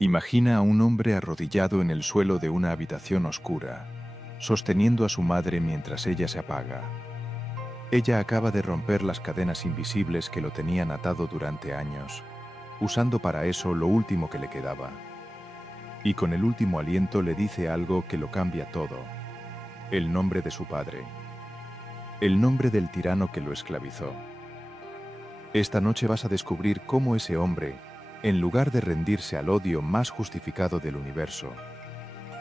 Imagina a un hombre arrodillado en el suelo de una habitación oscura, sosteniendo a su madre mientras ella se apaga. Ella acaba de romper las cadenas invisibles que lo tenían atado durante años, usando para eso lo último que le quedaba. Y con el último aliento le dice algo que lo cambia todo: el nombre de su padre, el nombre del tirano que lo esclavizó. Esta noche vas a descubrir cómo ese hombre, en lugar de rendirse al odio más justificado del universo,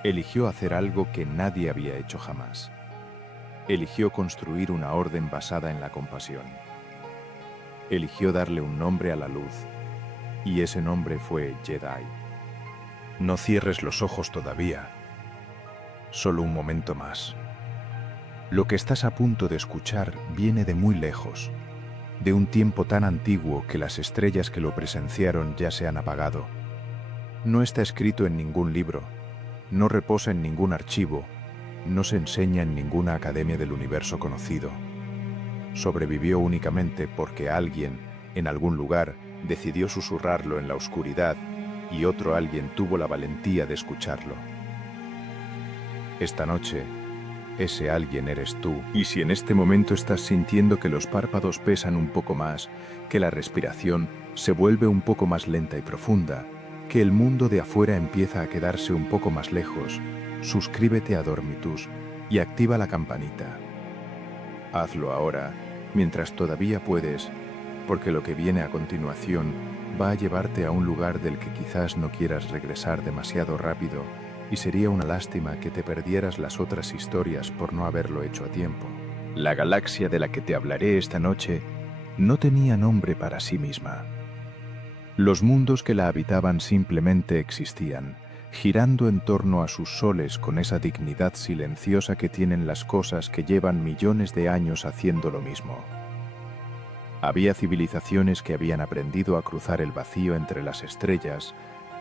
eligió hacer algo que nadie había hecho jamás. Eligió construir una orden basada en la compasión. Eligió darle un nombre a la luz, y ese nombre fue Jedi. No cierres los ojos todavía. Solo un momento más. Lo que estás a punto de escuchar viene de muy lejos, de un tiempo tan antiguo que las estrellas que lo presenciaron ya se han apagado. No está escrito en ningún libro, no reposa en ningún archivo, no se enseña en ninguna academia del universo conocido. Sobrevivió únicamente porque alguien, en algún lugar, decidió susurrarlo en la oscuridad y otro alguien tuvo la valentía de escucharlo. Esta noche, ese alguien eres tú. Y si en este momento estás sintiendo que los párpados pesan un poco más, que la respiración se vuelve un poco más lenta y profunda, que el mundo de afuera empieza a quedarse un poco más lejos, suscríbete a Dormitus y activa la campanita. Hazlo ahora, mientras todavía puedes, porque lo que viene a continuación va a llevarte a un lugar del que quizás no quieras regresar demasiado rápido, y sería una lástima que te perdieras las otras historias por no haberlo hecho a tiempo. La galaxia de la que te hablaré esta noche no tenía nombre para sí misma. Los mundos que la habitaban simplemente existían, girando en torno a sus soles con esa dignidad silenciosa que tienen las cosas que llevan millones de años haciendo lo mismo. Había civilizaciones que habían aprendido a cruzar el vacío entre las estrellas,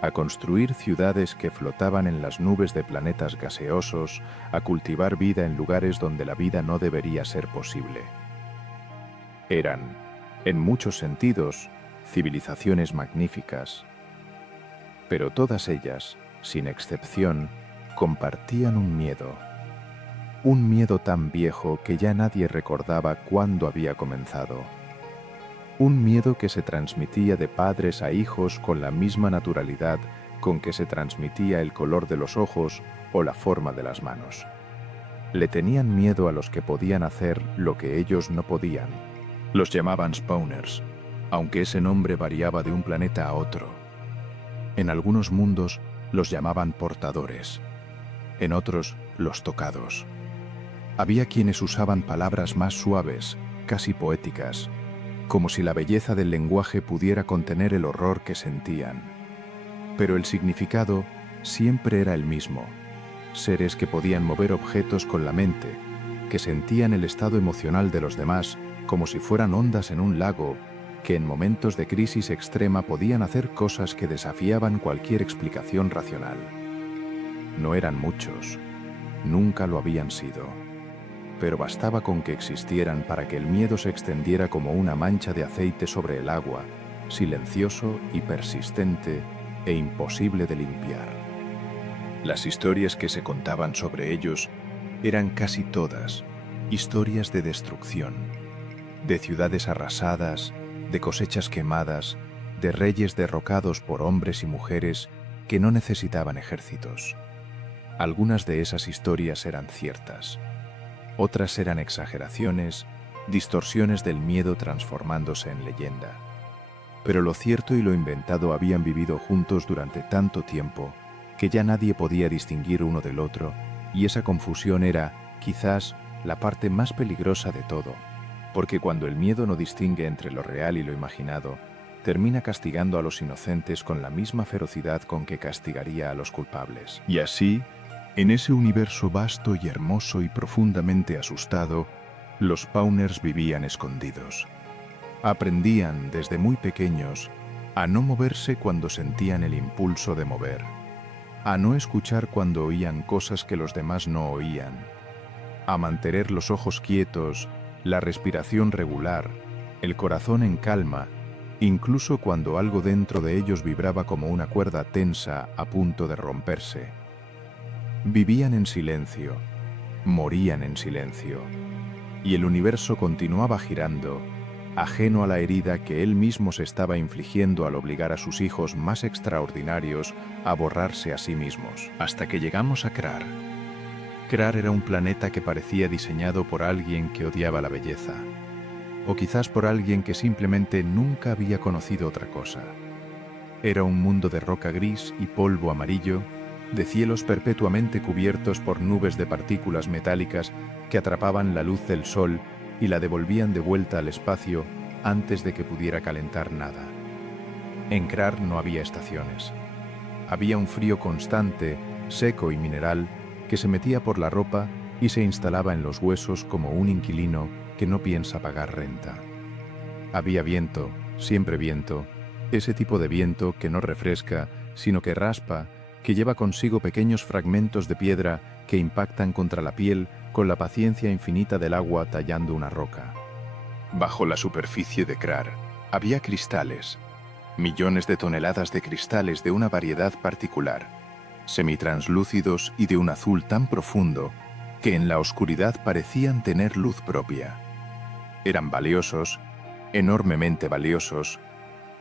a construir ciudades que flotaban en las nubes de planetas gaseosos, a cultivar vida en lugares donde la vida no debería ser posible. Eran, en muchos sentidos, civilizaciones magníficas, pero todas ellas, sin excepción, compartían un miedo tan viejo que ya nadie recordaba cuándo había comenzado. Un miedo que se transmitía de padres a hijos con la misma naturalidad con que se transmitía el color de los ojos o la forma de las manos. Le tenían miedo a los que podían hacer lo que ellos no podían. Los llamaban spawners, aunque ese nombre variaba de un planeta a otro. En algunos mundos los llamaban portadores, en otros los tocados. Había quienes usaban palabras más suaves, casi poéticas, como si la belleza del lenguaje pudiera contener el horror que sentían. Pero el significado siempre era el mismo: seres que podían mover objetos con la mente, que sentían el estado emocional de los demás como si fueran ondas en un lago, que en momentos de crisis extrema podían hacer cosas que desafiaban cualquier explicación racional. No eran muchos, nunca lo habían sido, pero bastaba con que existieran para que el miedo se extendiera como una mancha de aceite sobre el agua, silencioso y persistente e imposible de limpiar. Las historias que se contaban sobre ellos eran casi todas historias de destrucción, de ciudades arrasadas, de cosechas quemadas, de reyes derrocados por hombres y mujeres que no necesitaban ejércitos. Algunas de esas historias eran ciertas. Otras eran exageraciones, distorsiones del miedo transformándose en leyenda. Pero lo cierto y lo inventado habían vivido juntos durante tanto tiempo que ya nadie podía distinguir uno del otro, y esa confusión era, quizás, la parte más peligrosa de todo, porque cuando el miedo no distingue entre lo real y lo imaginado, termina castigando a los inocentes con la misma ferocidad con que castigaría a los culpables. Y así, en ese universo vasto y hermoso y profundamente asustado, los Spawners vivían escondidos. Aprendían desde muy pequeños a no moverse cuando sentían el impulso de mover, a no escuchar cuando oían cosas que los demás no oían, a mantener los ojos quietos, la respiración regular, el corazón en calma incluso cuando algo dentro de ellos vibraba como una cuerda tensa a punto de romperse. Vivían en silencio, morían en silencio, y el universo continuaba girando, ajeno a la herida que él mismo se estaba infligiendo al obligar a sus hijos más extraordinarios a borrarse a sí mismos. Hasta que llegamos a Krar. Krar era un planeta que parecía diseñado por alguien que odiaba la belleza, o quizás por alguien que simplemente nunca había conocido otra cosa. Era un mundo de roca gris y polvo amarillo, de cielos perpetuamente cubiertos por nubes de partículas metálicas que atrapaban la luz del sol y la devolvían de vuelta al espacio antes de que pudiera calentar nada. En Krar no había estaciones. Había un frío constante, seco y mineral, que se metía por la ropa y se instalaba en los huesos como un inquilino que no piensa pagar renta. Había viento, siempre viento, ese tipo de viento que no refresca, sino que raspa, que lleva consigo pequeños fragmentos de piedra que impactan contra la piel con la paciencia infinita del agua tallando una roca. Bajo la superficie de Krar había cristales, millones de toneladas de cristales de una variedad particular, semitranslúcidos y de un azul tan profundo que en la oscuridad parecían tener luz propia. Eran valiosos, enormemente valiosos,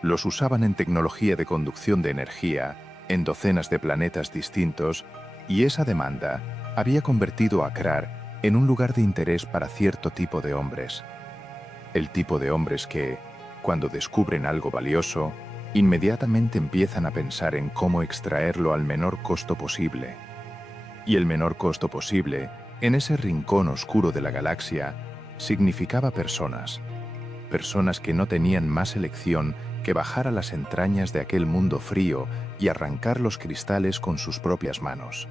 los usaban en tecnología de conducción de energía, en docenas de planetas distintos, y esa demanda había convertido a Krar en un lugar de interés para cierto tipo de hombres. El tipo de hombres que, cuando descubren algo valioso, inmediatamente empiezan a pensar en cómo extraerlo al menor costo posible. Y el menor costo posible, en ese rincón oscuro de la galaxia, significaba personas. Personas que no tenían más elección que bajar a las entrañas de aquel mundo frío y arrancar los cristales con sus propias manos.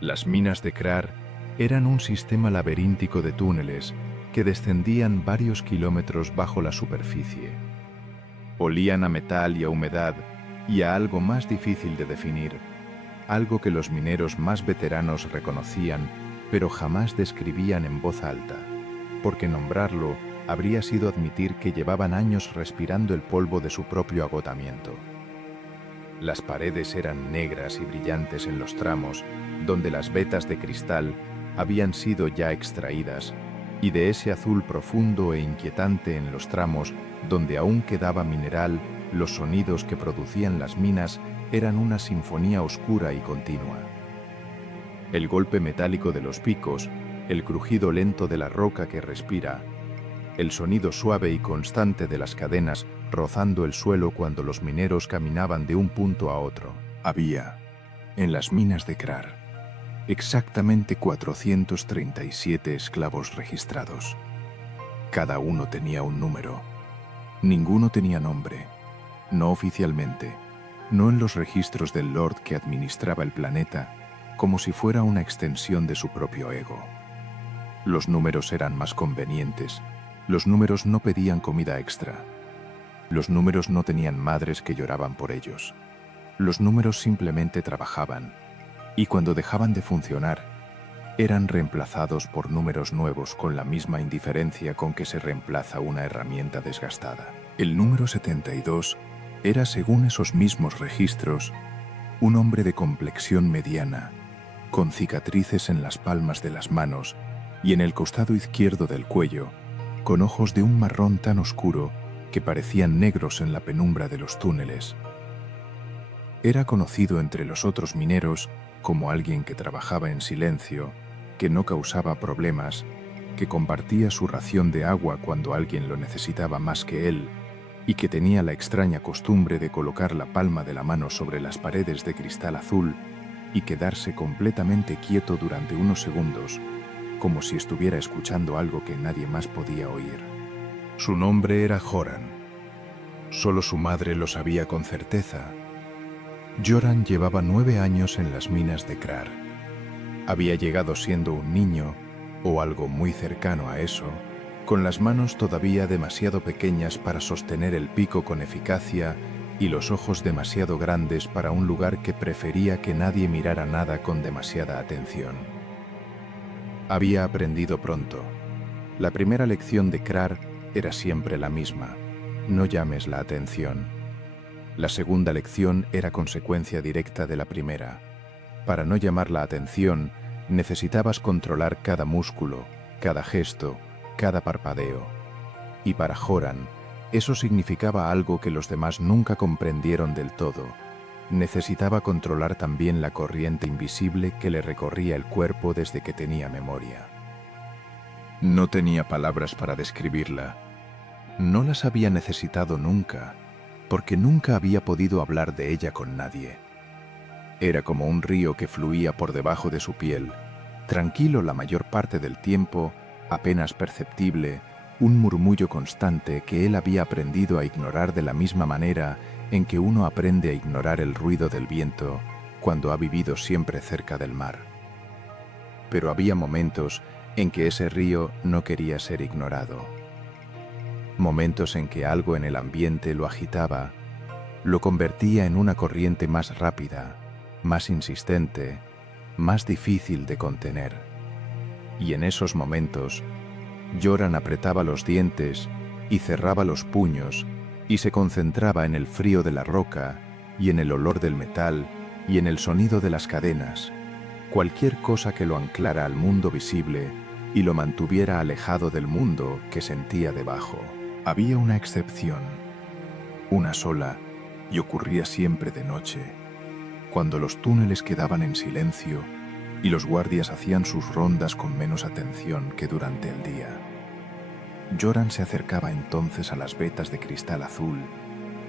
Las minas de Krar eran un sistema laberíntico de túneles que descendían varios kilómetros bajo la superficie. Olían a metal y a humedad y a algo más difícil de definir, algo que los mineros más veteranos reconocían, pero jamás describían en voz alta, porque nombrarlo habría sido admitir que llevaban años respirando el polvo de su propio agotamiento. Las paredes eran negras y brillantes en los tramos donde las vetas de cristal habían sido ya extraídas, y de ese azul profundo e inquietante en los tramos donde aún quedaba mineral, los sonidos que producían las minas eran una sinfonía oscura y continua. El golpe metálico de los picos, el crujido lento de la roca que respira, el sonido suave y constante de las cadenas rozando el suelo cuando los mineros caminaban de un punto a otro. Había, en las minas de Krar, exactamente 437 esclavos registrados. Cada uno tenía un número. Ninguno tenía nombre, no oficialmente, no en los registros del Lord que administraba el planeta, como si fuera una extensión de su propio ego. Los números eran más convenientes. Los números no pedían comida extra. Los números no tenían madres que lloraban por ellos. Los números simplemente trabajaban, y cuando dejaban de funcionar, eran reemplazados por números nuevos con la misma indiferencia con que se reemplaza una herramienta desgastada. El número 72 era, según esos mismos registros, un hombre de complexión mediana, con cicatrices en las palmas de las manos y en el costado izquierdo del cuello, con ojos de un marrón tan oscuro que parecían negros en la penumbra de los túneles. Era conocido entre los otros mineros como alguien que trabajaba en silencio, que no causaba problemas, que compartía su ración de agua cuando alguien lo necesitaba más que él, y que tenía la extraña costumbre de colocar la palma de la mano sobre las paredes de cristal azul y quedarse completamente quieto durante unos segundos, como si estuviera escuchando algo que nadie más podía oír. Su nombre era Joran. Solo su madre lo sabía con certeza. Joran llevaba 9 años en las minas de Krar. Había llegado siendo un niño, o algo muy cercano a eso, con las manos todavía demasiado pequeñas para sostener el pico con eficacia y los ojos demasiado grandes para un lugar que prefería que nadie mirara nada con demasiada atención. Había aprendido pronto. La primera lección de Krar era siempre la misma. No llames la atención. La segunda lección era consecuencia directa de la primera. Para no llamar la atención, necesitabas controlar cada músculo, cada gesto, cada parpadeo. Y para Joran, eso significaba algo que los demás nunca comprendieron del todo. Necesitaba controlar también la corriente invisible que le recorría el cuerpo desde que tenía memoria. No tenía palabras para describirla. No las había necesitado nunca, porque nunca había podido hablar de ella con nadie. Era como un río que fluía por debajo de su piel, tranquilo la mayor parte del tiempo, apenas perceptible, un murmullo constante que él había aprendido a ignorar de la misma manera en que uno aprende a ignorar el ruido del viento cuando ha vivido siempre cerca del mar. Pero había momentos en que ese río no quería ser ignorado. Momentos en que algo en el ambiente lo agitaba, lo convertía en una corriente más rápida, más insistente, más difícil de contener. Y en esos momentos, Joran apretaba los dientes y cerraba los puños y se concentraba en el frío de la roca y en el olor del metal y en el sonido de las cadenas, cualquier cosa que lo anclara al mundo visible y lo mantuviera alejado del mundo que sentía debajo. Había una excepción, una sola, y ocurría siempre de noche, cuando los túneles quedaban en silencio y los guardias hacían sus rondas con menos atención que durante el día. Joran se acercaba entonces a las vetas de cristal azul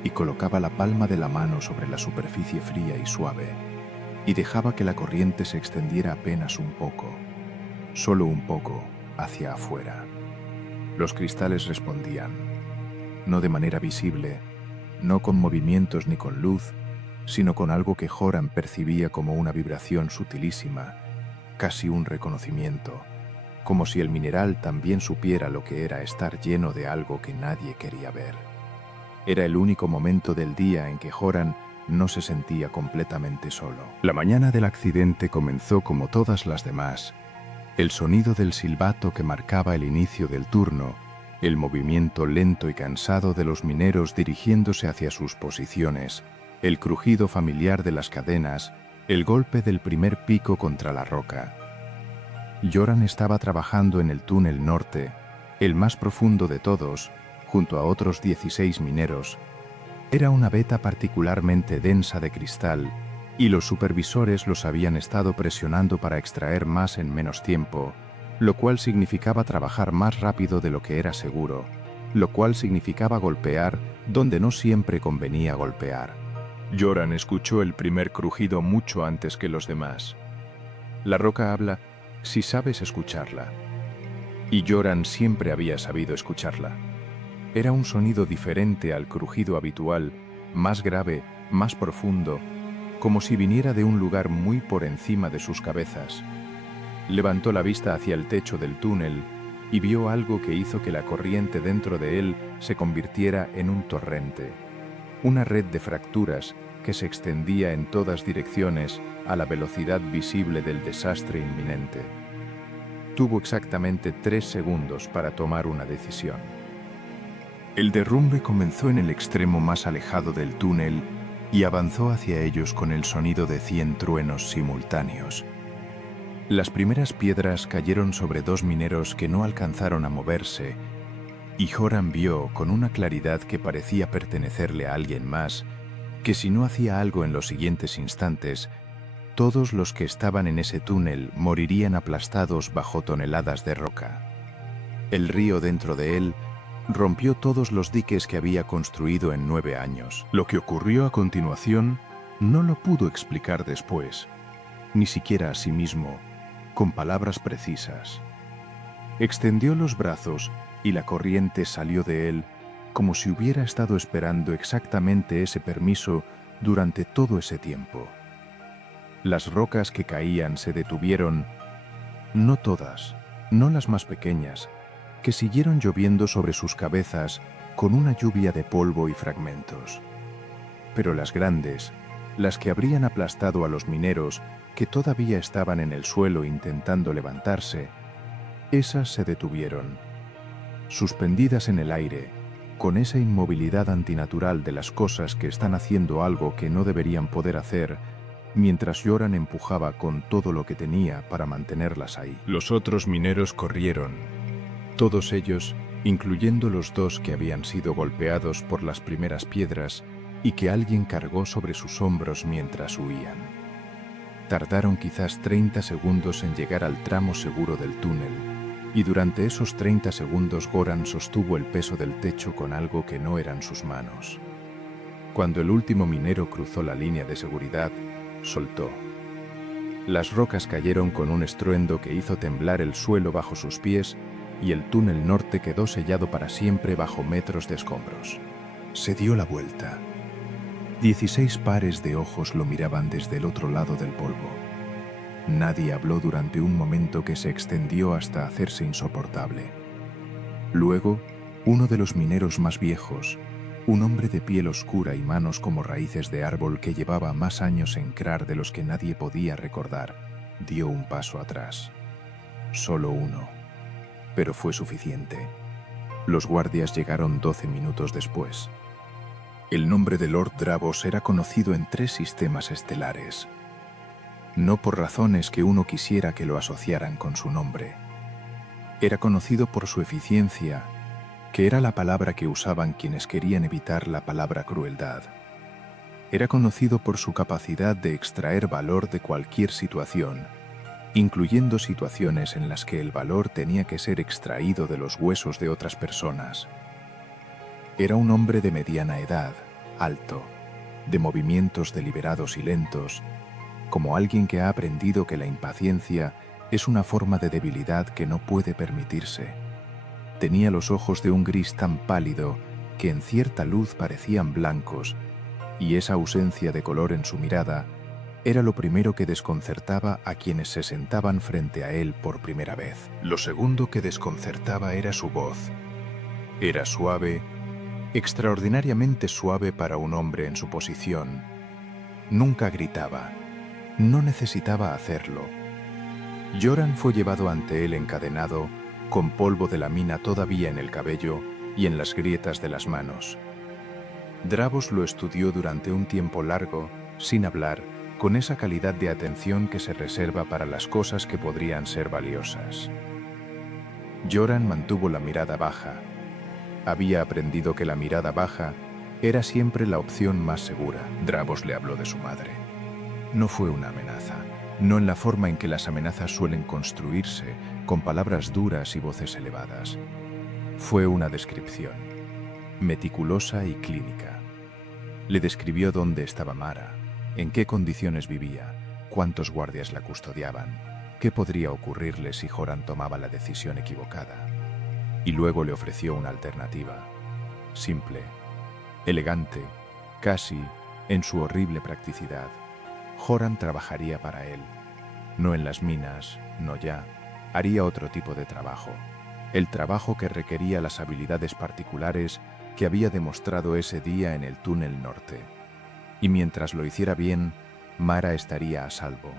y colocaba la palma de la mano sobre la superficie fría y suave, y dejaba que la corriente se extendiera apenas un poco, solo un poco, hacia afuera. Los cristales respondían, no de manera visible, no con movimientos ni con luz, sino con algo que Joran percibía como una vibración sutilísima, casi un reconocimiento, como si el mineral también supiera lo que era estar lleno de algo que nadie quería ver. Era el único momento del día en que Joran no se sentía completamente solo. La mañana del accidente comenzó como todas las demás. El sonido del silbato que marcaba el inicio del turno, el movimiento lento y cansado de los mineros dirigiéndose hacia sus posiciones, el crujido familiar de las cadenas, el golpe del primer pico contra la roca. Joran estaba trabajando en el túnel norte, el más profundo de todos, junto a otros 16 mineros. Era una veta particularmente densa de cristal, y los supervisores los habían estado presionando para extraer más en menos tiempo, lo cual significaba trabajar más rápido de lo que era seguro, lo cual significaba golpear donde no siempre convenía golpear. Joran escuchó el primer crujido mucho antes que los demás. La roca habla si sabes escucharla. Y Joran siempre había sabido escucharla. Era un sonido diferente al crujido habitual, más grave, más profundo, como si viniera de un lugar muy por encima de sus cabezas. Levantó la vista hacia el techo del túnel y vio algo que hizo que la corriente dentro de él se convirtiera en un torrente. Una red de fracturas que se extendía en todas direcciones a la velocidad visible del desastre inminente. Tuvo exactamente 3 segundos para tomar una decisión. El derrumbe comenzó en el extremo más alejado del túnel y avanzó hacia ellos con el sonido de 100 truenos simultáneos. Las primeras piedras cayeron sobre 2 mineros que no alcanzaron a moverse, y Joran vio, con una claridad que parecía pertenecerle a alguien más, que si no hacía algo en los siguientes instantes, todos los que estaban en ese túnel morirían aplastados bajo toneladas de roca. El río dentro de él rompió todos los diques que había construido en 9 años. Lo que ocurrió a continuación no lo pudo explicar después, ni siquiera a sí mismo, con palabras precisas. Extendió los brazos y la corriente salió de él como si hubiera estado esperando exactamente ese permiso durante todo ese tiempo. Las rocas que caían se detuvieron, no todas, no las más pequeñas, que siguieron lloviendo sobre sus cabezas con una lluvia de polvo y fragmentos. Pero las grandes, las que habrían aplastado a los mineros que todavía estaban en el suelo intentando levantarse, esas se detuvieron, suspendidas en el aire, con esa inmovilidad antinatural de las cosas que están haciendo algo que no deberían poder hacer, mientras Joran empujaba con todo lo que tenía para mantenerlas ahí. Los otros mineros corrieron, todos ellos, incluyendo los dos que habían sido golpeados por las primeras piedras y que alguien cargó sobre sus hombros mientras huían. Tardaron quizás 30 segundos en llegar al tramo seguro del túnel, y durante esos 30 segundos Goran sostuvo el peso del techo con algo que no eran sus manos. Cuando el último minero cruzó la línea de seguridad, soltó. Las rocas cayeron con un estruendo que hizo temblar el suelo bajo sus pies y el túnel norte quedó sellado para siempre bajo metros de escombros. Se dio la vuelta. 16 pares de ojos lo miraban desde el otro lado del polvo. Nadie habló durante un momento que se extendió hasta hacerse insoportable. Luego, uno de los mineros más viejos, un hombre de piel oscura y manos como raíces de árbol que llevaba más años en Krar de los que nadie podía recordar, dio un paso atrás. Solo uno. Pero fue suficiente. Los guardias llegaron 12 minutos después. El nombre de Lord Dravos era conocido en 3 sistemas estelares. No por razones que uno quisiera que lo asociaran con su nombre. Era conocido por su eficiencia, que era la palabra que usaban quienes querían evitar la palabra crueldad. Era conocido por su capacidad de extraer valor de cualquier situación, incluyendo situaciones en las que el valor tenía que ser extraído de los huesos de otras personas. Era un hombre de mediana edad, alto, de movimientos deliberados y lentos, como alguien que ha aprendido que la impaciencia es una forma de debilidad que no puede permitirse. Tenía los ojos de un gris tan pálido que en cierta luz parecían blancos, y esa ausencia de color en su mirada era lo primero que desconcertaba a quienes se sentaban frente a él por primera vez. Lo segundo que desconcertaba era su voz. Era suave, extraordinariamente suave para un hombre en su posición. Nunca gritaba, no necesitaba hacerlo. Joran fue llevado ante él encadenado, con polvo de la mina todavía en el cabello y en las grietas de las manos. Dravos lo estudió durante un tiempo largo, sin hablar, con esa calidad de atención que se reserva para las cosas que podrían ser valiosas. Joran mantuvo la mirada baja. Había aprendido que la mirada baja era siempre la opción más segura. Dravos le habló de su madre. No fue una amenaza, no en la forma en que las amenazas suelen construirse, con palabras duras y voces elevadas. Fue una descripción, meticulosa y clínica. Le describió dónde estaba Mara, en qué condiciones vivía, cuántos guardias la custodiaban, qué podría ocurrirle si Joran tomaba la decisión equivocada. Y luego le ofreció una alternativa, simple, elegante, casi en su horrible practicidad. Joran trabajaría para él, no en las minas, no ya, haría otro tipo de trabajo, el trabajo que requería las habilidades particulares que había demostrado ese día en el túnel norte. Y mientras lo hiciera bien, Mara estaría a salvo.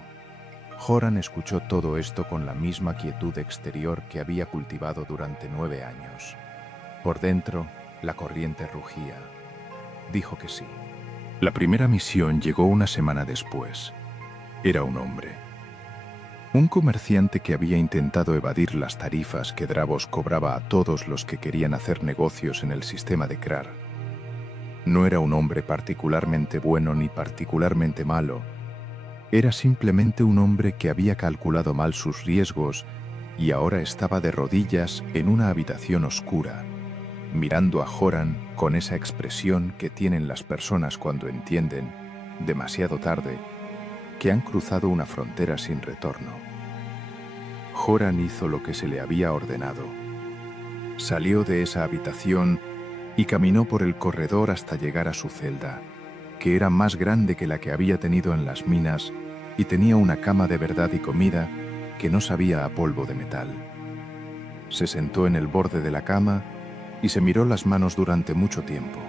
Joran escuchó todo esto con la misma quietud exterior que había cultivado durante 9 años. Por dentro, la corriente rugía. Dijo que sí. La primera misión llegó una semana después. Era un hombre. Un comerciante que había intentado evadir las tarifas que Dravos cobraba a todos los que querían hacer negocios en el sistema de Krar. No era un hombre particularmente bueno ni particularmente malo. Era simplemente un hombre que había calculado mal sus riesgos y ahora estaba de rodillas en una habitación oscura, mirando a Joran con esa expresión que tienen las personas cuando entienden, demasiado tarde, que han cruzado una frontera sin retorno. Joran hizo lo que se le había ordenado. Salió de esa habitación y caminó por el corredor hasta llegar a su celda, que era más grande que la que había tenido en las minas y tenía una cama de verdad y comida que no sabía a polvo de metal. Se sentó en el borde de la cama y se miró las manos durante mucho tiempo.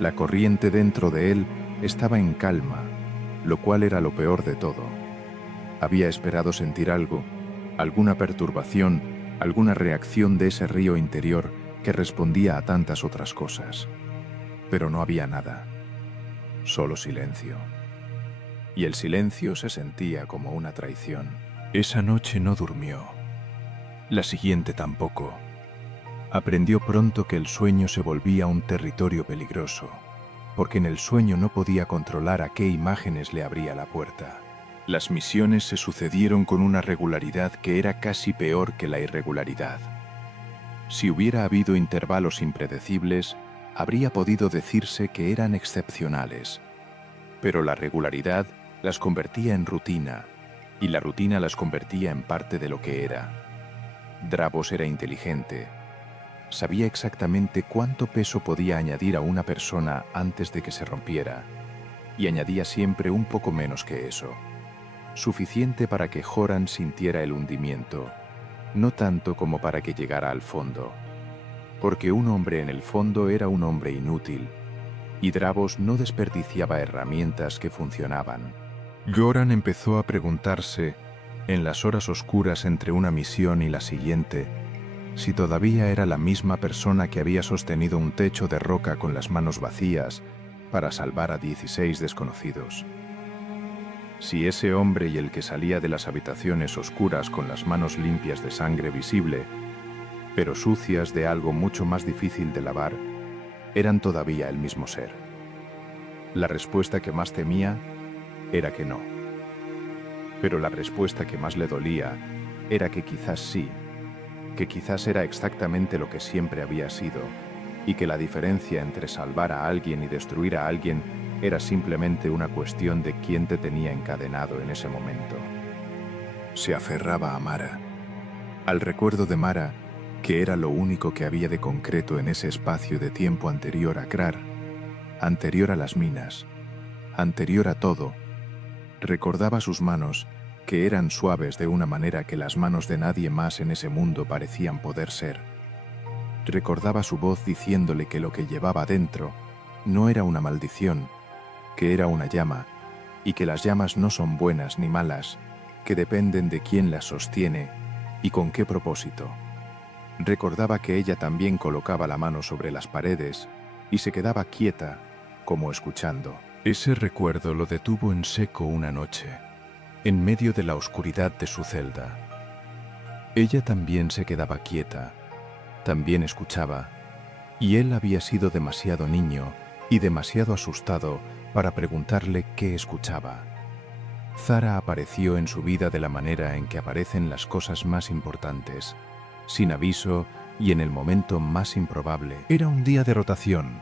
La corriente dentro de él estaba en calma, lo cual era lo peor de todo. Había esperado sentir algo, alguna perturbación, alguna reacción de ese río interior que respondía a tantas otras cosas. Pero no había nada, solo silencio. Y el silencio se sentía como una traición. Esa noche no durmió. La siguiente tampoco. Aprendió pronto que el sueño se volvía un territorio peligroso, porque en el sueño no podía controlar a qué imágenes le abría la puerta. Las misiones se sucedieron con una regularidad que era casi peor que la irregularidad. Si hubiera habido intervalos impredecibles, habría podido decirse que eran excepcionales. Pero la regularidad las convertía en rutina, y la rutina las convertía en parte de lo que era. Dravos era inteligente. Sabía exactamente cuánto peso podía añadir a una persona antes de que se rompiera, y añadía siempre un poco menos que eso. Suficiente para que Joran sintiera el hundimiento, no tanto como para que llegara al fondo. Porque un hombre en el fondo era un hombre inútil, y Dravos no desperdiciaba herramientas que funcionaban. Joran empezó a preguntarse, en las horas oscuras entre una misión y la siguiente, si todavía era la misma persona que había sostenido un techo de roca con las manos vacías para salvar a 16 desconocidos. Si ese hombre y el que salía de las habitaciones oscuras con las manos limpias de sangre visible, pero sucias de algo mucho más difícil de lavar, eran todavía el mismo ser. La respuesta que más temía era que no. Pero la respuesta que más le dolía era que quizás sí, que quizás era exactamente lo que siempre había sido, y que la diferencia entre salvar a alguien y destruir a alguien era simplemente una cuestión de quién te tenía encadenado en ese momento. Se aferraba a Mara, al recuerdo de Mara, que era lo único que había de concreto en ese espacio de tiempo anterior a Krar, anterior a las minas, anterior a todo. Recordaba sus manos, que eran suaves de una manera que las manos de nadie más en ese mundo parecían poder ser. Recordaba su voz diciéndole que lo que llevaba dentro no era una maldición, que era una llama, y que las llamas no son buenas ni malas, que dependen de quién las sostiene y con qué propósito. Recordaba que ella también colocaba la mano sobre las paredes y se quedaba quieta, como escuchando. Ese recuerdo lo detuvo en seco una noche, en medio de la oscuridad de su celda. Ella también se quedaba quieta, también escuchaba, y él había sido demasiado niño y demasiado asustado para preguntarle qué escuchaba. Zara apareció en su vida de la manera en que aparecen las cosas más importantes, sin aviso y en el momento más improbable. Era un día de rotación,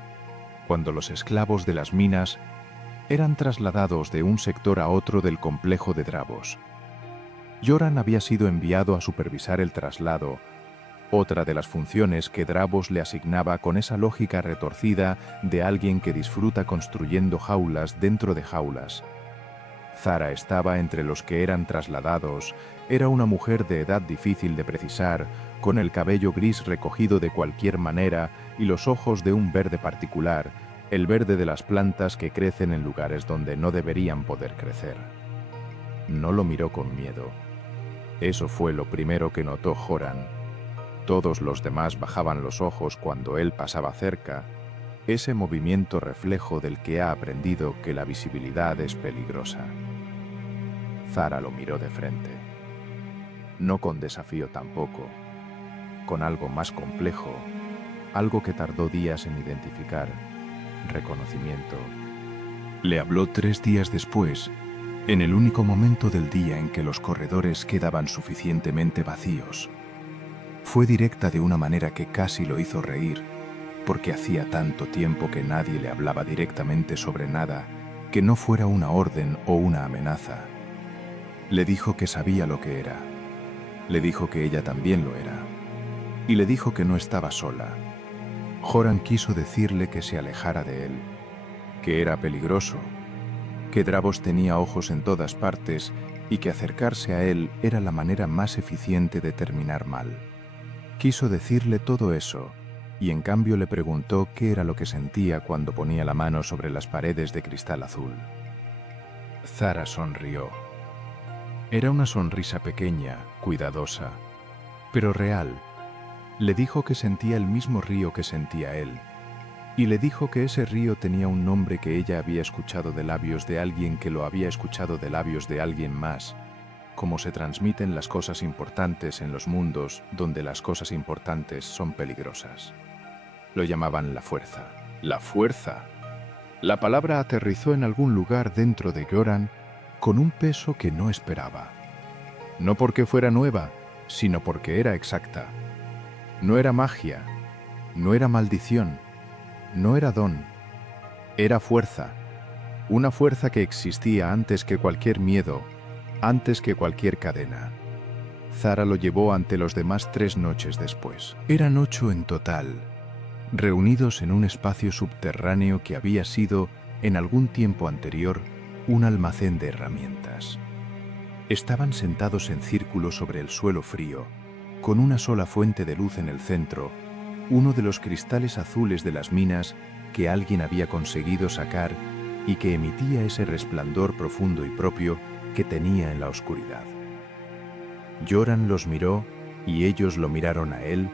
cuando los esclavos de las minas eran trasladados de un sector a otro del complejo de Dravos. Joran había sido enviado a supervisar el traslado, otra de las funciones que Dravos le asignaba con esa lógica retorcida de alguien que disfruta construyendo jaulas dentro de jaulas. Zara estaba entre los que eran trasladados. Era una mujer de edad difícil de precisar, con el cabello gris recogido de cualquier manera y los ojos de un verde particular, el verde de las plantas que crecen en lugares donde no deberían poder crecer. No lo miró con miedo. Eso fue lo primero que notó Joran. Todos los demás bajaban los ojos cuando él pasaba cerca, ese movimiento reflejo del que ha aprendido que la visibilidad es peligrosa. Zara lo miró de frente. No con desafío tampoco, con algo más complejo, algo que tardó días en identificar, reconocimiento. Le habló 3 días después, en el único momento del día en que los corredores quedaban suficientemente vacíos. Fue directa de una manera que casi lo hizo reír, porque hacía tanto tiempo que nadie le hablaba directamente sobre nada que no fuera una orden o una amenaza. Le dijo que sabía lo que era. Le dijo que ella también lo era. Y le dijo que no estaba sola. Joran quiso decirle que se alejara de él, que era peligroso, que Dravos tenía ojos en todas partes y que acercarse a él era la manera más eficiente de terminar mal. Quiso decirle todo eso, y en cambio le preguntó qué era lo que sentía cuando ponía la mano sobre las paredes de cristal azul. Zara sonrió. Era una sonrisa pequeña, cuidadosa, pero real, Le dijo que sentía el mismo río que sentía él, y le dijo que ese río tenía un nombre que ella había escuchado de labios de alguien que lo había escuchado de labios de alguien más, como se transmiten las cosas importantes en los mundos donde las cosas importantes son peligrosas. Lo llamaban la fuerza. La fuerza. La palabra aterrizó en algún lugar dentro de Göran con un peso que no esperaba. No porque fuera nueva, sino porque era exacta. No era magia, no era maldición, no era don, era fuerza. Una fuerza que existía antes que cualquier miedo, antes que cualquier cadena. Zara lo llevó ante los demás 3 noches después. Eran 8 en total, reunidos en un espacio subterráneo que había sido, en algún tiempo anterior, un almacén de herramientas. Estaban sentados en círculo sobre el suelo frío, con una sola fuente de luz en el centro, uno de los cristales azules de las minas que alguien había conseguido sacar y que emitía ese resplandor profundo y propio que tenía en la oscuridad. Göran los miró y ellos lo miraron a él,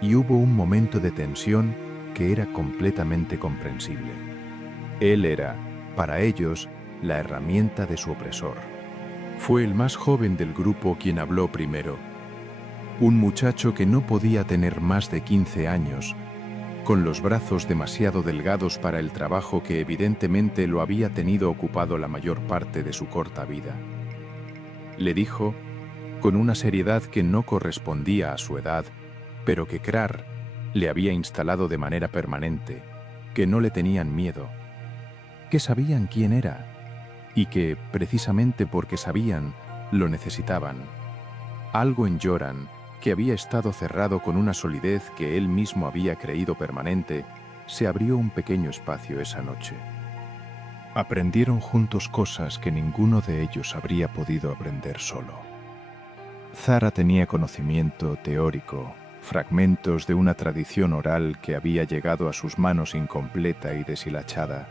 y hubo un momento de tensión que era completamente comprensible. Él era, para ellos, la herramienta de su opresor. Fue el más joven del grupo quien habló primero. Un muchacho que no podía tener más de 15 años, con los brazos demasiado delgados para el trabajo que evidentemente lo había tenido ocupado la mayor parte de su corta vida. Le dijo, con una seriedad que no correspondía a su edad, pero que Krar le había instalado de manera permanente, que no le tenían miedo, que sabían quién era, y que, precisamente porque sabían, lo necesitaban. Algo en Göran, que había estado cerrado con una solidez que él mismo había creído permanente, se abrió un pequeño espacio esa noche. Aprendieron juntos cosas que ninguno de ellos habría podido aprender solo. Zara tenía conocimiento teórico, fragmentos de una tradición oral que había llegado a sus manos incompleta y deshilachada,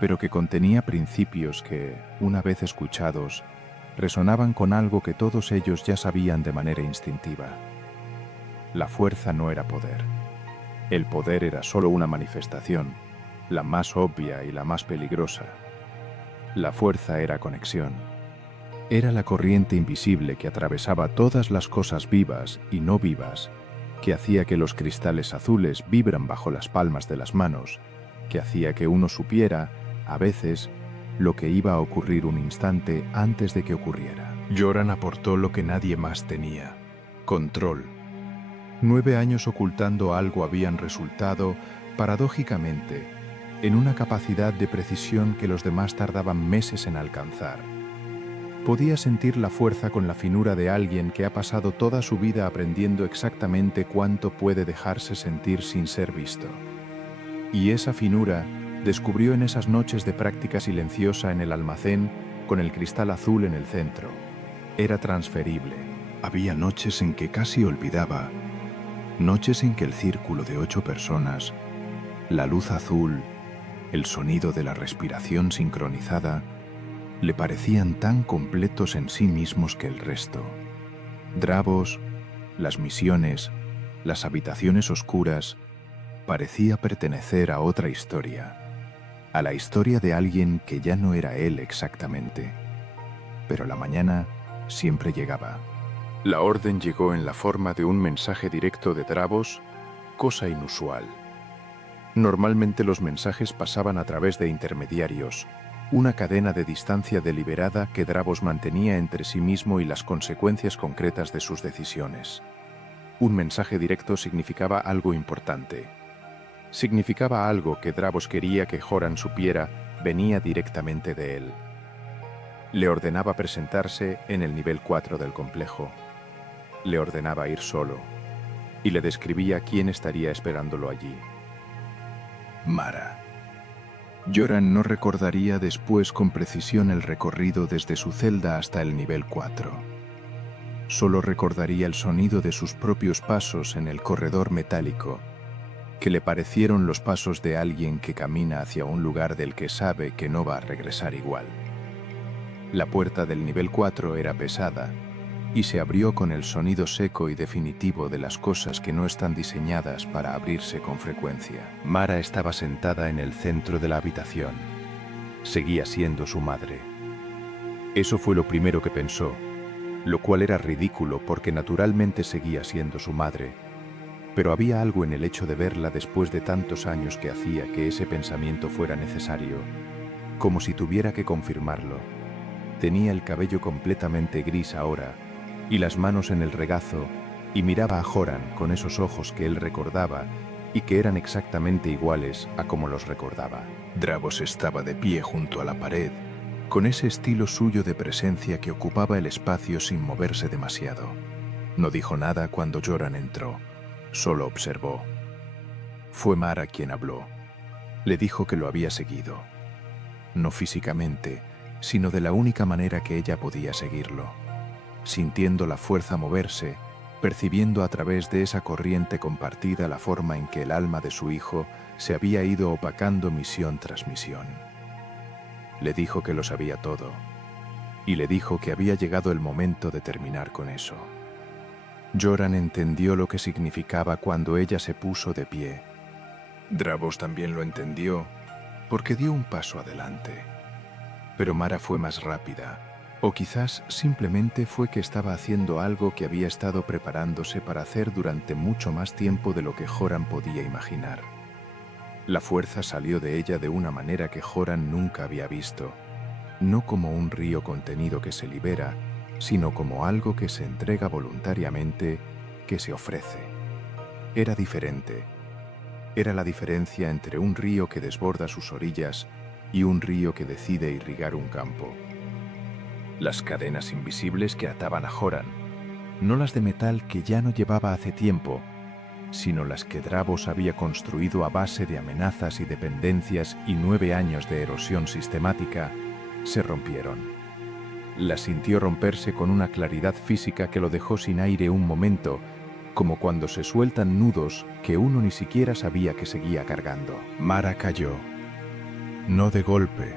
pero que contenía principios que, una vez escuchados, resonaban con algo que todos ellos ya sabían de manera instintiva. La fuerza no era poder. El poder era solo una manifestación, la más obvia y la más peligrosa. La fuerza era conexión. Era la corriente invisible que atravesaba todas las cosas vivas y no vivas, que hacía que los cristales azules vibran bajo las palmas de las manos, que hacía que uno supiera, a veces, lo que iba a ocurrir un instante antes de que ocurriera. Göran aportó lo que nadie más tenía: control. 9 años ocultando algo habían resultado, paradójicamente, en una capacidad de precisión que los demás tardaban meses en alcanzar. Podía sentir la fuerza con la finura de alguien que ha pasado toda su vida aprendiendo exactamente cuánto puede dejarse sentir sin ser visto. Y esa finura descubrió en esas noches de práctica silenciosa en el almacén con el cristal azul en el centro. Era transferible. Había noches en que casi olvidaba, noches en que el círculo de 8 personas, la luz azul, el sonido de la respiración sincronizada, le parecían tan completos en sí mismos que el resto. Dravos, las misiones, las habitaciones oscuras, parecía pertenecer a otra historia, a la historia de alguien que ya no era él exactamente. Pero la mañana siempre llegaba. La orden llegó en la forma de un mensaje directo de Dravos, cosa inusual. Normalmente los mensajes pasaban a través de intermediarios, una cadena de distancia deliberada que Dravos mantenía entre sí mismo y las consecuencias concretas de sus decisiones. Un mensaje directo significaba algo importante. Significaba algo que Dravos quería que Göran supiera venía directamente de él. Le ordenaba presentarse en el nivel 4 del complejo. Le ordenaba ir solo. Y le describía quién estaría esperándolo allí. Mara. Göran no recordaría después con precisión el recorrido desde su celda hasta el nivel 4. Solo recordaría el sonido de sus propios pasos en el corredor metálico, que le parecieron los pasos de alguien que camina hacia un lugar del que sabe que no va a regresar igual. La puerta del nivel 4 era pesada, y se abrió con el sonido seco y definitivo de las cosas que no están diseñadas para abrirse con frecuencia. Mara estaba sentada en el centro de la habitación. Seguía siendo su madre. Eso fue lo primero que pensó, lo cual era ridículo porque naturalmente seguía siendo su madre. Pero había algo en el hecho de verla después de tantos años que hacía que ese pensamiento fuera necesario, como si tuviera que confirmarlo. Tenía el cabello completamente gris ahora, y las manos en el regazo, y miraba a Joran con esos ojos que él recordaba y que eran exactamente iguales a como los recordaba. Dravos estaba de pie junto a la pared, con ese estilo suyo de presencia que ocupaba el espacio sin moverse demasiado. No dijo nada cuando Joran entró, solo observó. Fue Mara quien habló. Le dijo que lo había seguido. No físicamente, sino de la única manera que ella podía seguirlo. Sintiendo la fuerza moverse, percibiendo a través de esa corriente compartida la forma en que el alma de su hijo se había ido opacando misión tras misión. Le dijo que lo sabía todo, y le dijo que había llegado el momento de terminar con eso. Joran entendió lo que significaba cuando ella se puso de pie. Dravos también lo entendió, porque dio un paso adelante. Pero Mara fue más rápida, o quizás simplemente fue que estaba haciendo algo que había estado preparándose para hacer durante mucho más tiempo de lo que Joran podía imaginar. La fuerza salió de ella de una manera que Joran nunca había visto, no como un río contenido que se libera, sino como algo que se entrega voluntariamente, que se ofrece. Era diferente. Era la diferencia entre un río que desborda sus orillas y un río que decide irrigar un campo. Las cadenas invisibles que ataban a Joran, no las de metal que ya no llevaba hace tiempo, sino las que Dravos había construido a base de amenazas y dependencias y 9 años de erosión sistemática, se rompieron. Las sintió romperse con una claridad física que lo dejó sin aire un momento, como cuando se sueltan nudos que uno ni siquiera sabía que seguía cargando. Mara cayó. No de golpe,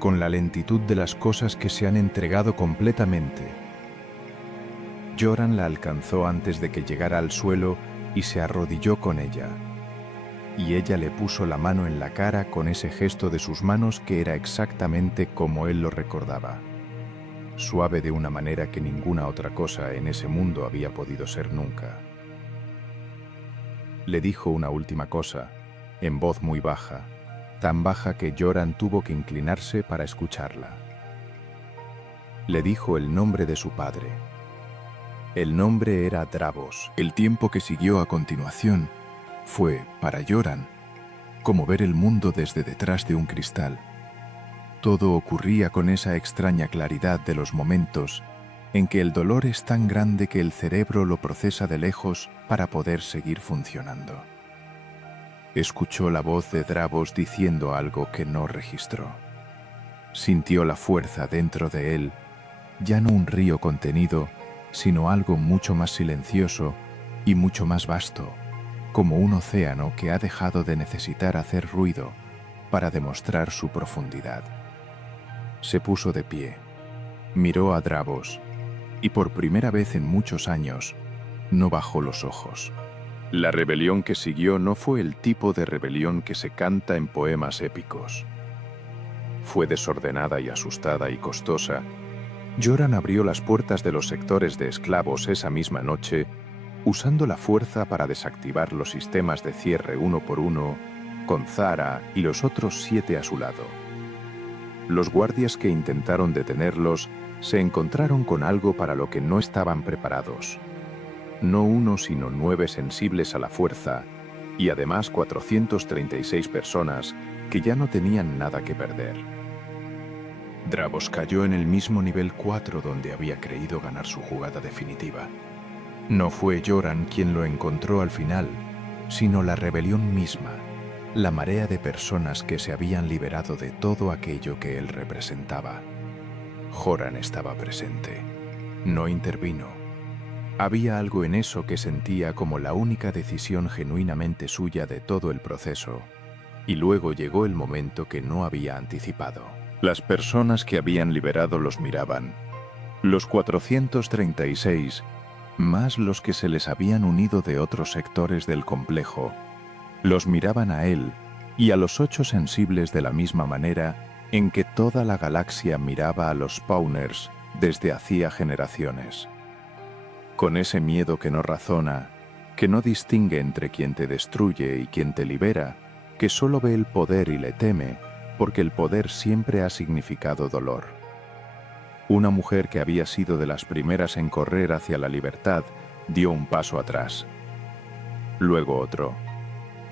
con la lentitud de las cosas que se han entregado completamente. Joran la alcanzó antes de que llegara al suelo y se arrodilló con ella. Y ella le puso la mano en la cara con ese gesto de sus manos que era exactamente como él lo recordaba. Suave de una manera que ninguna otra cosa en ese mundo había podido ser nunca. Le dijo una última cosa, en voz muy baja, tan baja que Joran tuvo que inclinarse para escucharla. Le dijo el nombre de su padre. El nombre era Dravos. El tiempo que siguió a continuación fue, para Joran, como ver el mundo desde detrás de un cristal. Todo ocurría con esa extraña claridad de los momentos en que el dolor es tan grande que el cerebro lo procesa de lejos para poder seguir funcionando. Escuchó la voz de Dravos diciendo algo que no registró. Sintió la fuerza dentro de él, ya no un río contenido, sino algo mucho más silencioso y mucho más vasto, como un océano que ha dejado de necesitar hacer ruido para demostrar su profundidad. Se puso de pie, miró a Dravos, y por primera vez en muchos años, no bajó los ojos. La rebelión que siguió no fue el tipo de rebelión que se canta en poemas épicos. Fue desordenada y asustada y costosa. Joran abrió las puertas de los sectores de esclavos esa misma noche, usando la fuerza para desactivar los sistemas de cierre uno por uno, con Zara y los otros 7 a su lado. Los guardias que intentaron detenerlos se encontraron con algo para lo que no estaban preparados. No uno sino 9 sensibles a la fuerza, y además 436 personas que ya no tenían nada que perder. Dravos cayó en el mismo nivel 4 donde había creído ganar su jugada definitiva. No fue Joran quien lo encontró al final, sino la rebelión misma, la marea de personas que se habían liberado de todo aquello que él representaba. Joran estaba presente. No intervino. Había algo en eso que sentía como la única decisión genuinamente suya de todo el proceso, y luego llegó el momento que no había anticipado. Las personas que habían liberado los miraban, Los 436, más los que se les habían unido de otros sectores del complejo, los miraban a él y a los 8 sensibles de la misma manera en que toda la galaxia miraba a los Spawners desde hacía generaciones. Con ese miedo que no razona, que no distingue entre quien te destruye y quien te libera, que solo ve el poder y le teme, porque el poder siempre ha significado dolor. Una mujer que había sido de las primeras en correr hacia la libertad dio un paso atrás. Luego otro.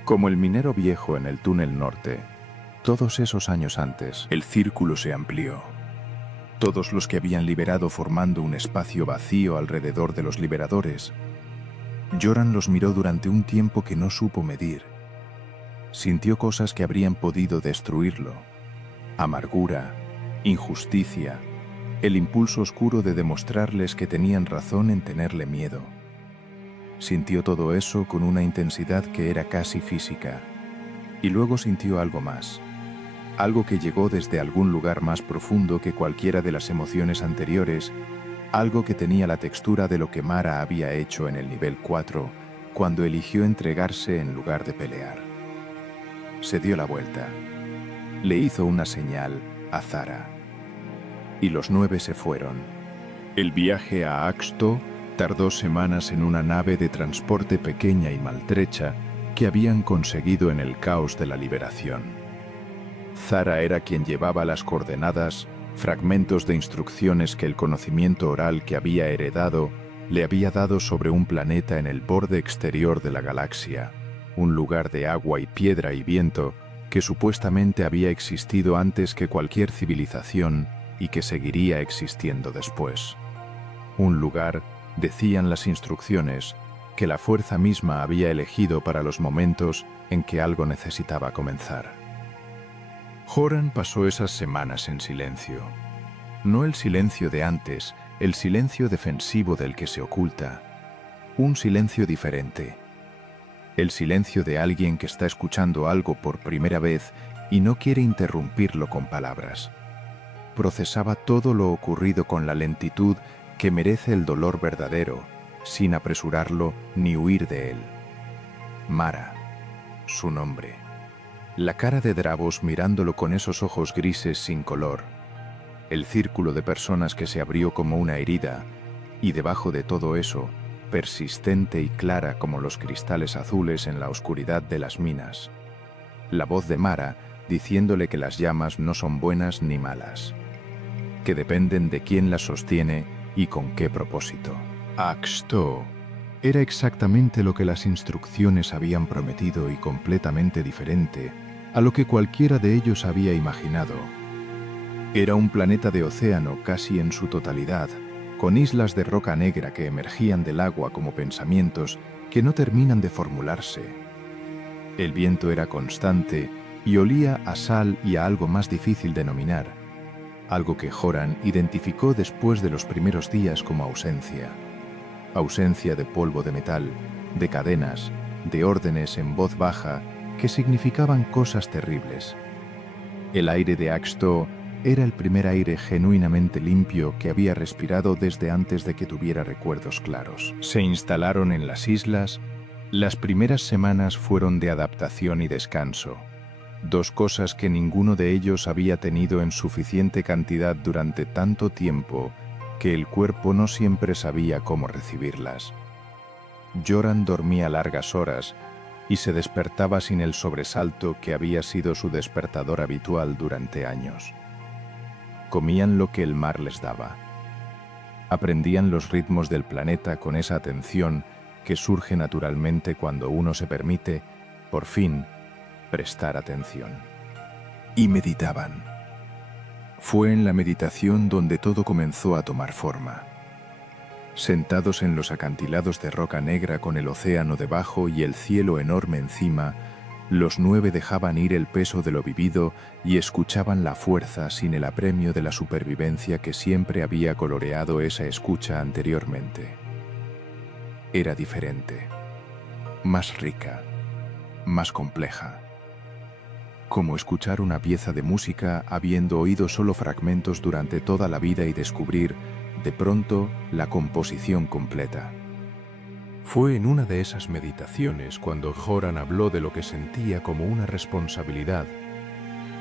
Como el minero viejo en el túnel norte, todos esos años antes, el círculo se amplió. Todos los que habían liberado formando un espacio vacío alrededor de los liberadores. Joran los miró durante un tiempo que no supo medir. Sintió cosas que habrían podido destruirlo. Amargura, injusticia, el impulso oscuro de demostrarles que tenían razón en tenerle miedo. Sintió todo eso con una intensidad que era casi física. Y luego sintió algo más. Algo que llegó desde algún lugar más profundo que cualquiera de las emociones anteriores, algo que tenía la textura de lo que Mara había hecho en el nivel 4, cuando eligió entregarse en lugar de pelear. Se dio la vuelta. Le hizo una señal a Zara. Y los 9 se fueron. El viaje a Axto tardó semanas en una nave de transporte pequeña y maltrecha que habían conseguido en el caos de la liberación. Zara era quien llevaba las coordenadas, fragmentos de instrucciones que el conocimiento oral que había heredado le había dado sobre un planeta en el borde exterior de la galaxia, un lugar de agua y piedra y viento que supuestamente había existido antes que cualquier civilización y que seguiría existiendo después. Un lugar, decían las instrucciones, que la fuerza misma había elegido para los momentos en que algo necesitaba comenzar. Joran pasó esas semanas en silencio. No el silencio de antes, el silencio defensivo del que se oculta. Un silencio diferente. El silencio de alguien que está escuchando algo por primera vez y no quiere interrumpirlo con palabras. Procesaba todo lo ocurrido con la lentitud que merece el dolor verdadero, sin apresurarlo ni huir de él. Mara, su nombre. La cara de Dravos mirándolo con esos ojos grises sin color. El círculo de personas que se abrió como una herida, y debajo de todo eso, persistente y clara como los cristales azules en la oscuridad de las minas. La voz de Mara diciéndole que las llamas no son buenas ni malas, que dependen de quién las sostiene y con qué propósito. Axto era exactamente lo que las instrucciones habían prometido y completamente diferente a lo que cualquiera de ellos había imaginado. Era un planeta de océano casi en su totalidad, con islas de roca negra que emergían del agua como pensamientos que no terminan de formularse. El viento era constante y olía a sal y a algo más difícil de nominar, algo que Joran identificó después de los primeros días como ausencia. Ausencia de polvo de metal, de cadenas, de órdenes en voz baja que significaban cosas terribles. El aire de Axto era el primer aire genuinamente limpio que había respirado desde antes de que tuviera recuerdos claros. Se instalaron en las islas. Las primeras semanas fueron de adaptación y descanso, 2 cosas que ninguno de ellos había tenido en suficiente cantidad durante tanto tiempo que el cuerpo no siempre sabía cómo recibirlas. Joran dormía largas horas y se despertaba sin el sobresalto que había sido su despertador habitual durante años. Comían lo que el mar les daba. Aprendían los ritmos del planeta con esa atención que surge naturalmente cuando uno se permite, por fin, prestar atención. Y meditaban. Fue en la meditación donde todo comenzó a tomar forma. Sentados en los acantilados de roca negra con el océano debajo y el cielo enorme encima, los 9 dejaban ir el peso de lo vivido y escuchaban la fuerza sin el apremio de la supervivencia que siempre había coloreado esa escucha anteriormente. Era diferente, más rica, más compleja. Como escuchar una pieza de música habiendo oído solo fragmentos durante toda la vida y descubrir, De pronto, la composición completa. Fue en una de esas meditaciones cuando Joran habló de lo que sentía como una responsabilidad,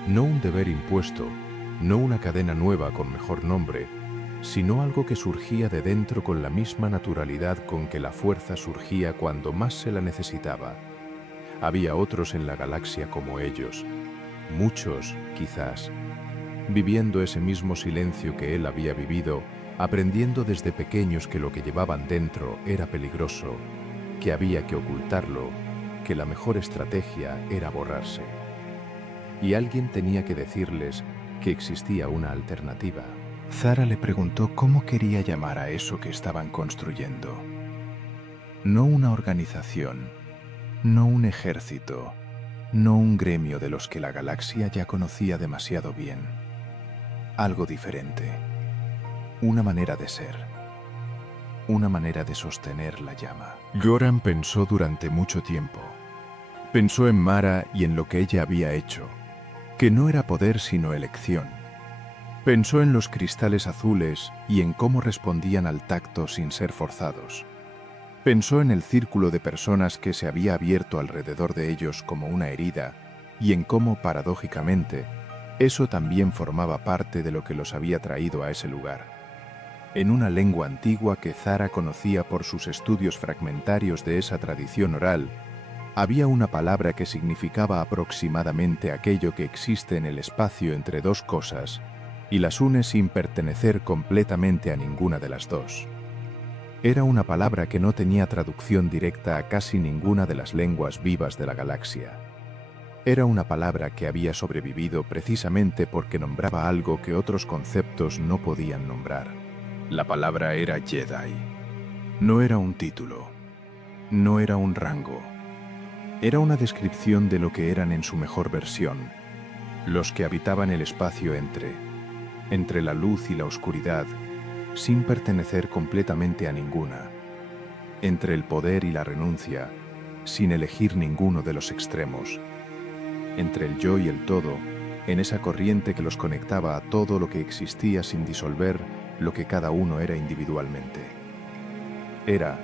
no un deber impuesto, no una cadena nueva con mejor nombre, sino algo que surgía de dentro con la misma naturalidad con que la fuerza surgía cuando más se la necesitaba. Había otros en la galaxia como ellos, muchos, quizás, viviendo ese mismo silencio que él había vivido, aprendiendo desde pequeños que lo que llevaban dentro era peligroso, que había que ocultarlo, que la mejor estrategia era borrarse. Y alguien tenía que decirles que existía una alternativa. Zara le preguntó cómo quería llamar a eso que estaban construyendo. No una organización, no un ejército, no un gremio de los que la galaxia ya conocía demasiado bien. Algo diferente. Una manera de ser. Una manera de sostener la llama. Joran pensó durante mucho tiempo. Pensó en Mara y en lo que ella había hecho, que no era poder sino elección. Pensó en los cristales azules y en cómo respondían al tacto sin ser forzados. Pensó en el círculo de personas que se había abierto alrededor de ellos como una herida y en cómo, paradójicamente, eso también formaba parte de lo que los había traído a ese lugar. En una lengua antigua que Zara conocía por sus estudios fragmentarios de esa tradición oral, había una palabra que significaba aproximadamente aquello que existe en el espacio entre dos cosas y las une sin pertenecer completamente a ninguna de las dos. Era una palabra que no tenía traducción directa a casi ninguna de las lenguas vivas de la galaxia. Era una palabra que había sobrevivido precisamente porque nombraba algo que otros conceptos no podían nombrar. La palabra era Jedi. No era un título, no era un rango. Era una descripción de lo que eran en su mejor versión, los que habitaban el espacio entre la luz y la oscuridad, sin pertenecer completamente a ninguna, entre el poder y la renuncia, sin elegir ninguno de los extremos, entre el yo y el todo, en esa corriente que los conectaba a todo lo que existía sin disolver lo que cada uno era individualmente. Era,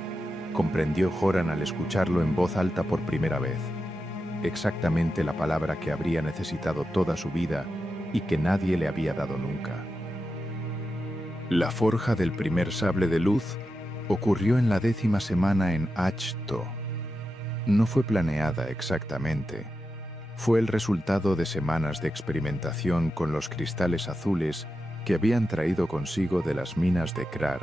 comprendió Joran al escucharlo en voz alta por primera vez, exactamente la palabra que habría necesitado toda su vida y que nadie le había dado nunca. La forja del primer sable de luz ocurrió en la 10ª semana en Ahch-To. No fue planeada exactamente. Fue el resultado de semanas de experimentación con los cristales azules que habían traído consigo de las minas de Krar.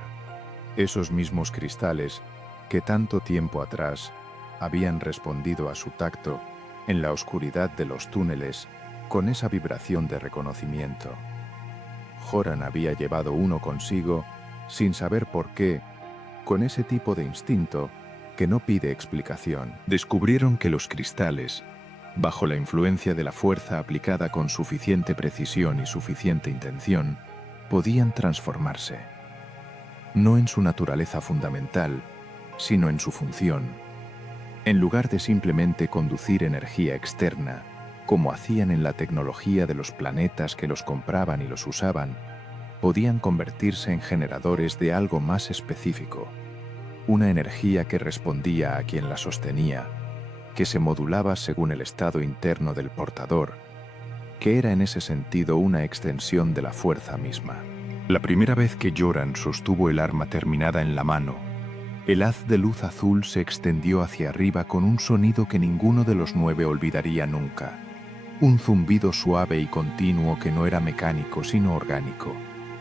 Esos mismos cristales que tanto tiempo atrás habían respondido a su tacto en la oscuridad de los túneles con esa vibración de reconocimiento. Joran había llevado uno consigo sin saber por qué, con ese tipo de instinto que no pide explicación. Descubrieron que los cristales, bajo la influencia de la fuerza aplicada con suficiente precisión y suficiente intención, podían transformarse. No en su naturaleza fundamental, sino en su función. En lugar de simplemente conducir energía externa, como hacían en la tecnología de los planetas que los compraban y los usaban, podían convertirse en generadores de algo más específico, una energía que respondía a quien la sostenía, que se modulaba según el estado interno del portador, que era en ese sentido una extensión de la fuerza misma. La primera vez que Joran sostuvo el arma terminada en la mano, el haz de luz azul se extendió hacia arriba con un sonido que ninguno de los 9 olvidaría nunca. Un zumbido suave y continuo que no era mecánico sino orgánico,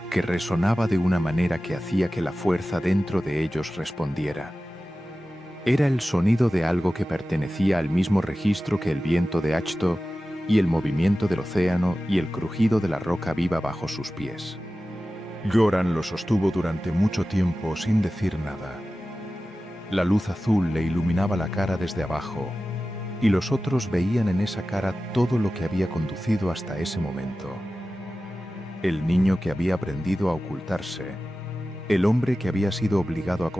que resonaba de una manera que hacía que la fuerza dentro de ellos respondiera. Era el sonido de algo que pertenecía al mismo registro que el viento de Ahch-To y el movimiento del océano y el crujido de la roca viva bajo sus pies. Joran lo sostuvo durante mucho tiempo sin decir nada. La luz azul le iluminaba la cara desde abajo, y los otros veían en esa cara todo lo que había conducido hasta ese momento. El niño que había aprendido a ocultarse, el hombre que había sido obligado a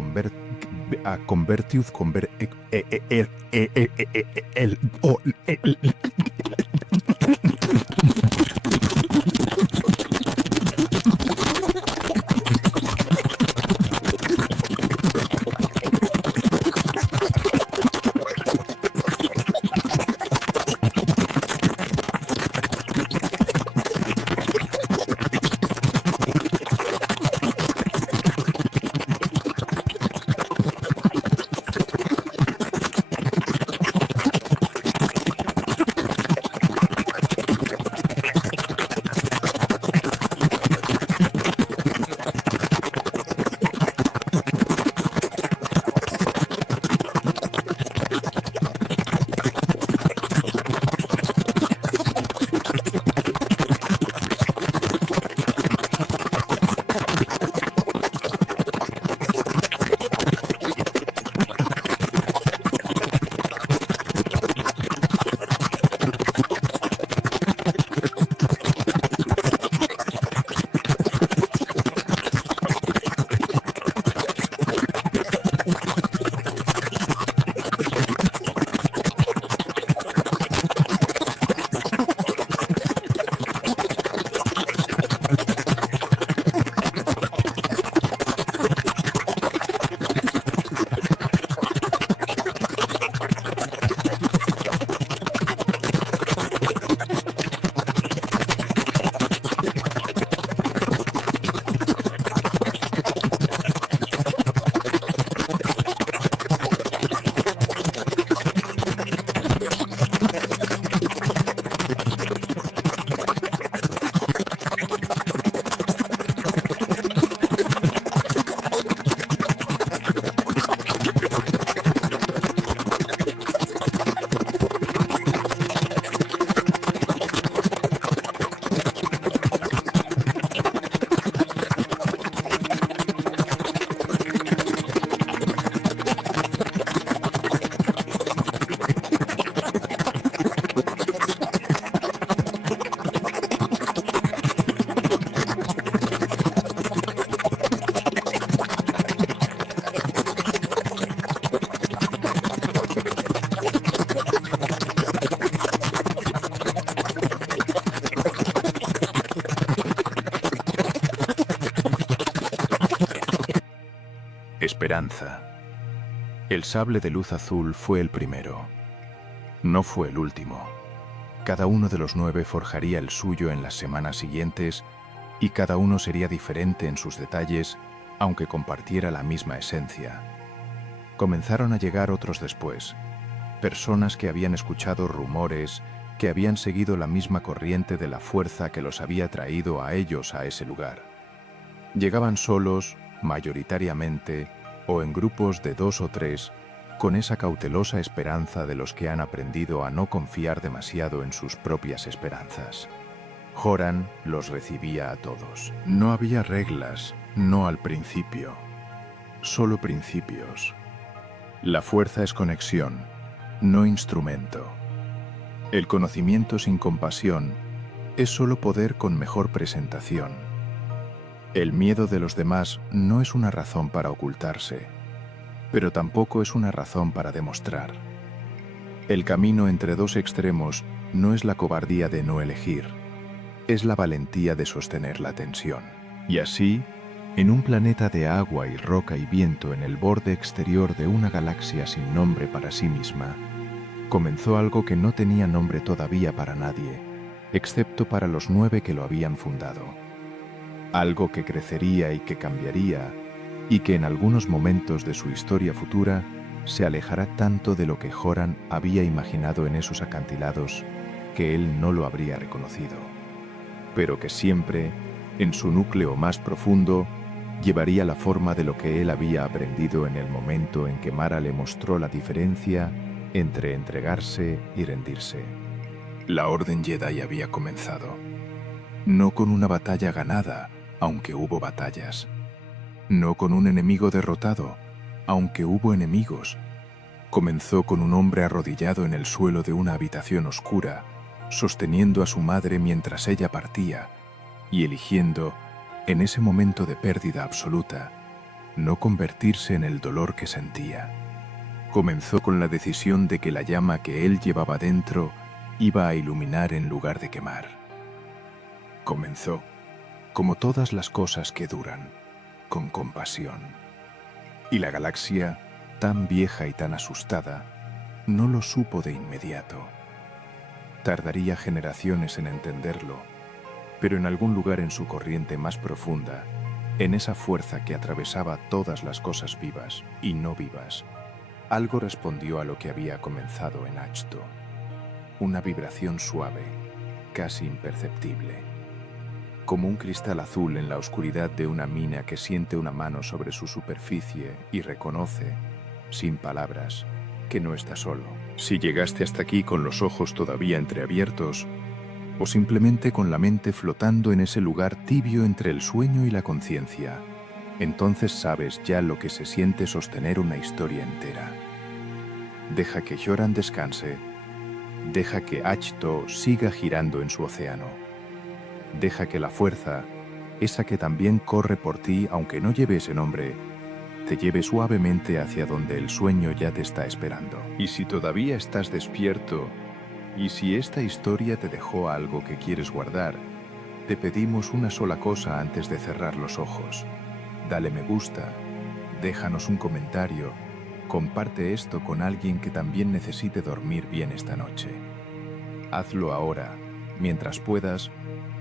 Esperanza. El sable de luz azul fue el primero. No fue el último. Cada uno de los 9 forjaría el suyo en las semanas siguientes y cada uno sería diferente en sus detalles, aunque compartiera la misma esencia. Comenzaron a llegar otros después, personas que habían escuchado rumores, que habían seguido la misma corriente de la fuerza que los había traído a ellos a ese lugar. Llegaban solos, mayoritariamente, o en grupos de 2 o 3, con esa cautelosa esperanza de los que han aprendido a no confiar demasiado en sus propias esperanzas. Joran los recibía a todos. No había reglas, no al principio, solo principios. La fuerza es conexión, no instrumento. El conocimiento sin compasión es solo poder con mejor presentación. El miedo de los demás no es una razón para ocultarse, pero tampoco es una razón para demostrar. El camino entre 2 extremos no es la cobardía de no elegir, es la valentía de sostener la tensión. Y así, en un planeta de agua y roca y viento en el borde exterior de una galaxia sin nombre para sí misma, comenzó algo que no tenía nombre todavía para nadie, excepto para los 9 que lo habían fundado. Algo que crecería y que cambiaría, y que en algunos momentos de su historia futura se alejará tanto de lo que Joran había imaginado en esos acantilados que él no lo habría reconocido, pero que siempre, en su núcleo más profundo, llevaría la forma de lo que él había aprendido en el momento en que Mara le mostró la diferencia entre entregarse y rendirse. La Orden Jedi había comenzado, no con una batalla ganada, aunque hubo batallas, no con un enemigo derrotado, aunque hubo enemigos. Comenzó con un hombre arrodillado en el suelo de una habitación oscura, sosteniendo a su madre mientras ella partía, y eligiendo, en ese momento de pérdida absoluta, no convertirse en el dolor que sentía. Comenzó con la decisión de que la llama que él llevaba dentro iba a iluminar en lugar de quemar. Comenzó, como todas las cosas que duran, con compasión. Y la galaxia, tan vieja y tan asustada, no lo supo de inmediato. Tardaría generaciones en entenderlo, pero en algún lugar en su corriente más profunda, en esa fuerza que atravesaba todas las cosas vivas y no vivas, algo respondió a lo que había comenzado en Ahch-To. Una vibración suave, casi imperceptible, como un cristal azul en la oscuridad de una mina que siente una mano sobre su superficie y reconoce, sin palabras, que no está solo. Si llegaste hasta aquí con los ojos todavía entreabiertos, o simplemente con la mente flotando en ese lugar tibio entre el sueño y la conciencia, entonces sabes ya lo que se siente sostener una historia entera. Deja que Joran descanse, deja que Ahch-To siga girando en su océano. Deja que la fuerza, esa que también corre por ti aunque no lleve ese nombre, te lleve suavemente hacia donde el sueño ya te está esperando. Y si todavía estás despierto, y si esta historia te dejó algo que quieres guardar, te pedimos una sola cosa antes de cerrar los ojos. Dale me gusta, déjanos un comentario, comparte esto con alguien que también necesite dormir bien esta noche. Hazlo ahora, mientras puedas,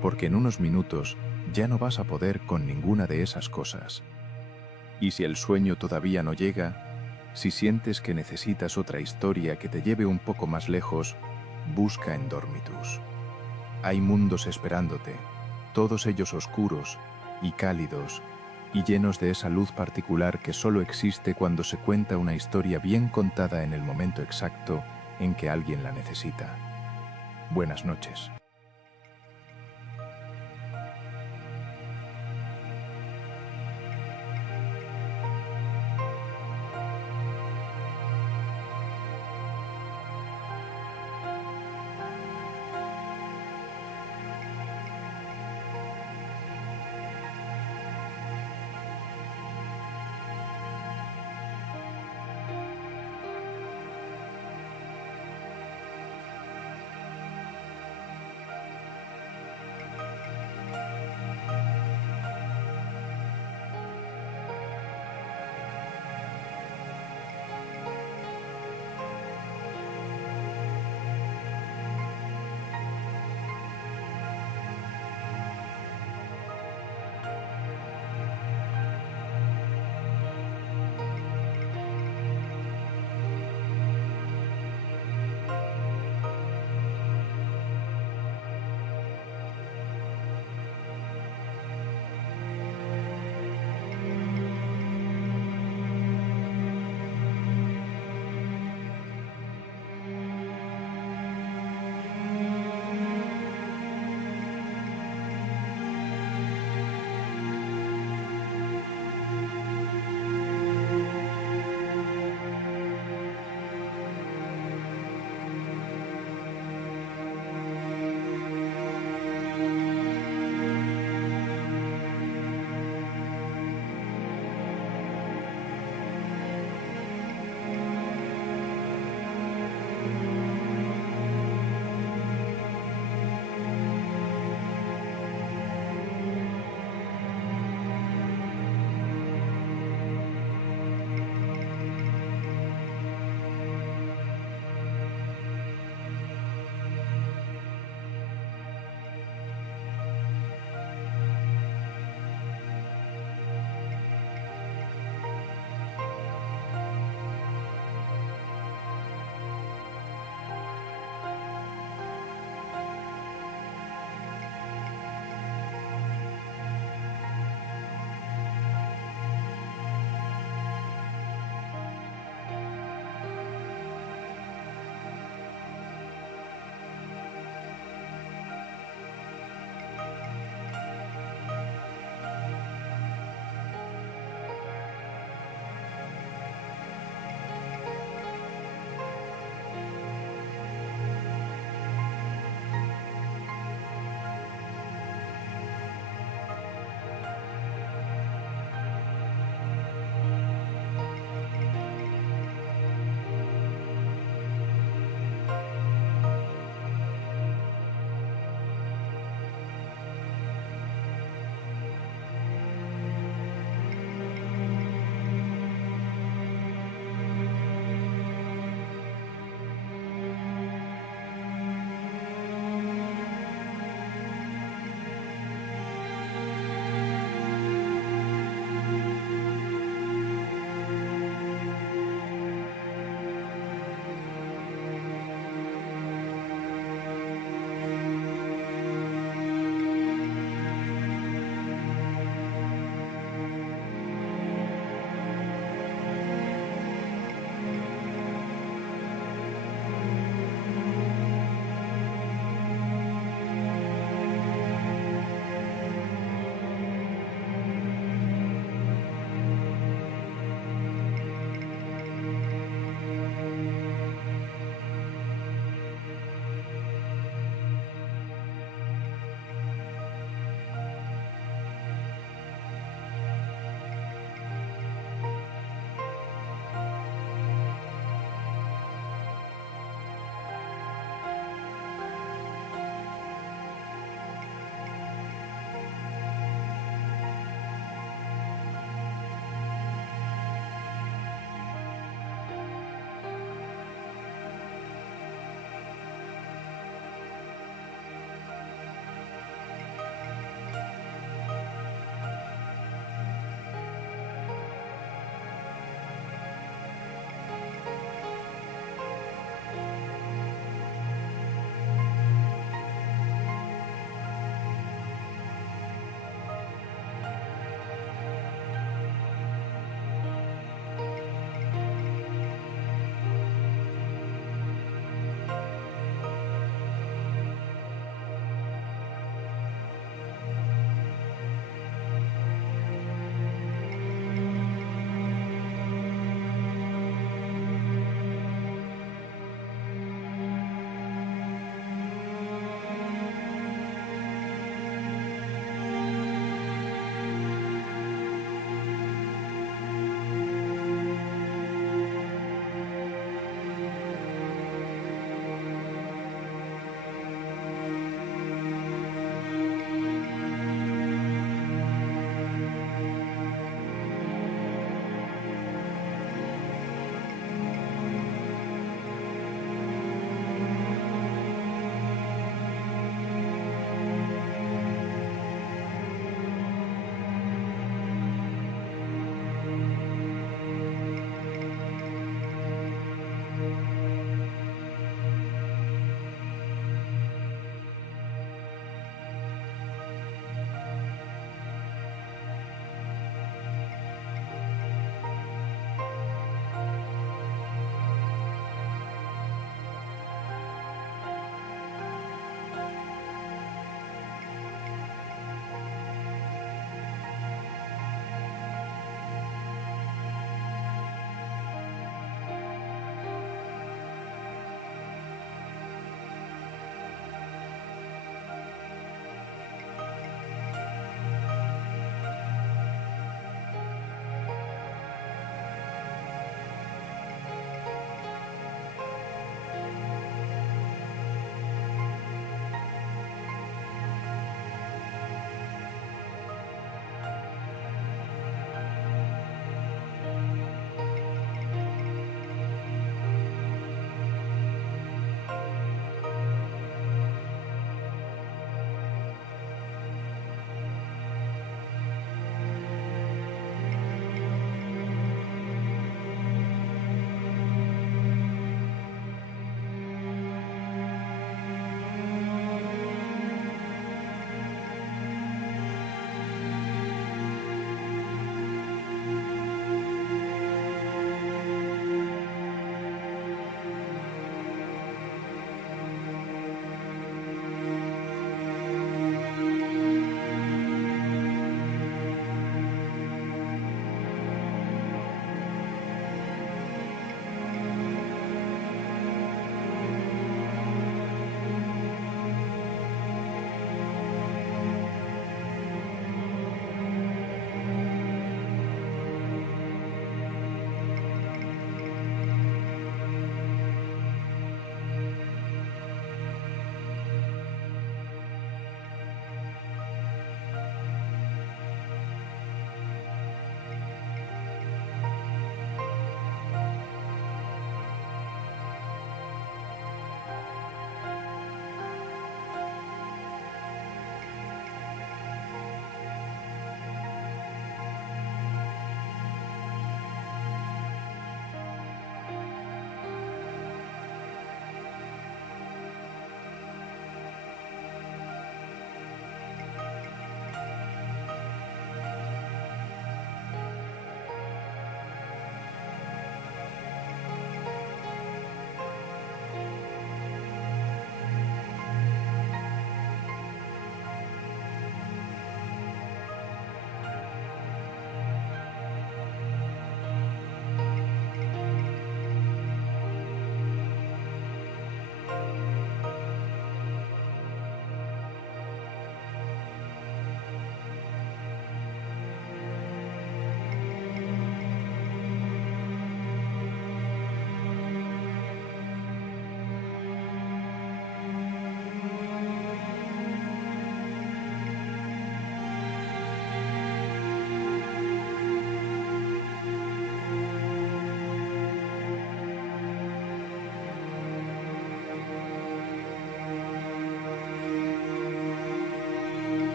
porque en unos minutos ya no vas a poder con ninguna de esas cosas. Y si el sueño todavía no llega, si sientes que necesitas otra historia que te lleve un poco más lejos, busca en Dormitus. Hay mundos esperándote, todos ellos oscuros y cálidos, y llenos de esa luz particular que solo existe cuando se cuenta una historia bien contada en el momento exacto en que alguien la necesita. Buenas noches.